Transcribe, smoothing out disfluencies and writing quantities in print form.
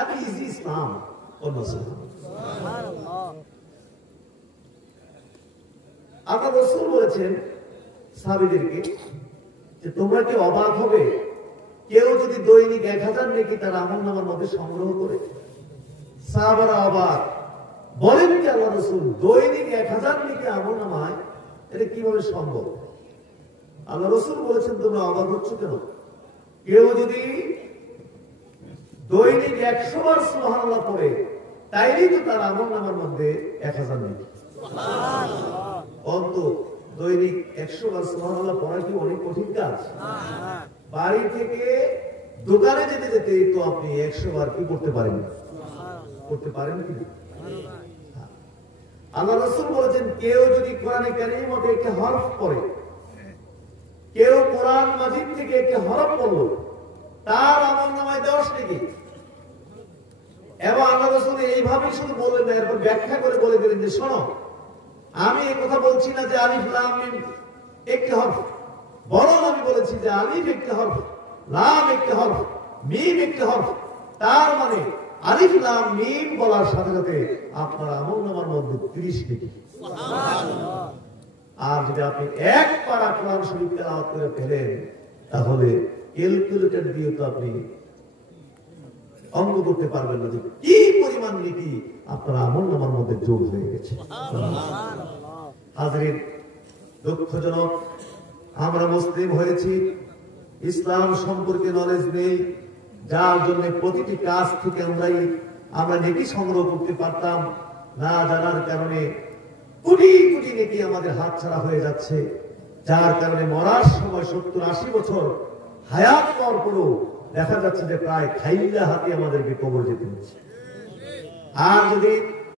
এত ইজি ইসলাম। আপনার রাসূল বলেছেন সাহাবীদেরকে যে তোমরা কি অবাক হবে কেউ যদি দৈনিক 1000 নেকি তার আমলনামার মধ্যে সংগ্রহ করে? সাহাবারা অবাক, বলেন কি আল্লাহ রাসূল দৈনিক 1000 নেকি আমলনামায় এটা কিভাবে সম্ভব? আল্লাহ রাসূল বলেছেন তোমরা অবাক হচ্ছ কেন? কেউ যদি দৈনিক 100 বার সুবহানাল্লাহ পড়ে তাইলেই তো তার আমলনামার মধ্যে 1000 নেকি। অন্ত দৈনিক 100 বার সুবহানাল্লাহ পড়া কি অনেক কঠিন কাজ? বাড়ি থেকে দোকানে যেতে যেতে তো আপনি 100 বার কি করতে পারেন? করতে পারেন কি? আল্লাহ রাসূল বলেছেন কেউ যদি কোরআনে কারীমের মধ্যে একটা হরফ পড়ে, কেউ কোরআন মাজিদ থেকে একটা হরফ পড়লো, তার আমলনামায় 10 নেকি। এবং আল্লাহ রাসূল এইভাবে শুধু বলেন না, এরপর ব্যাখ্যা করে বলে দিলেন যে শোনো, আমি এই কথা বলছি না যে আলিফ লাম মিম একটি হরফ, বরং আমি বলেছি যে আলিফ একটি হরফ, লাম একটি হরফ, মিম একটি হরফ। তার মানে আলিফ লাম মিম বলার সাথে সাথে আপনার আমলনামার মধ্যে 30 নেকি। আর যদি আপনি এক পারা কোরআন শরীফ তেলাওয়াত করে ফেলেন তাহলে ক্যালকুলেটর দিয়ে তো আপনি অঙ্ক করতে পারবেন না যে কি পরিমাণ নেকি আপনার আমলনামার মধ্যে যোগ হয়ে গেছে। হাজরিন, দুঃখজনক আমরা মুসলিম হয়েছি, ইসলাম সম্পর্কে নলেজ নেই, যার জন্য প্রতিটি কাজ থেকে আমরা নেকি সংগ্রহ করতে পারতাম, না জানার কারণে কোটি কোটি নেকি আমাদের হাত ছাড়া হয়ে যাচ্ছে, যার কারণে মরার সময় 70-80 বছর হায়াত পাওয়ার পরও দেখা যাচ্ছে যে প্রায় খাইলা হাতে আমাদেরকে কবর যেতে হচ্ছে। আর যদি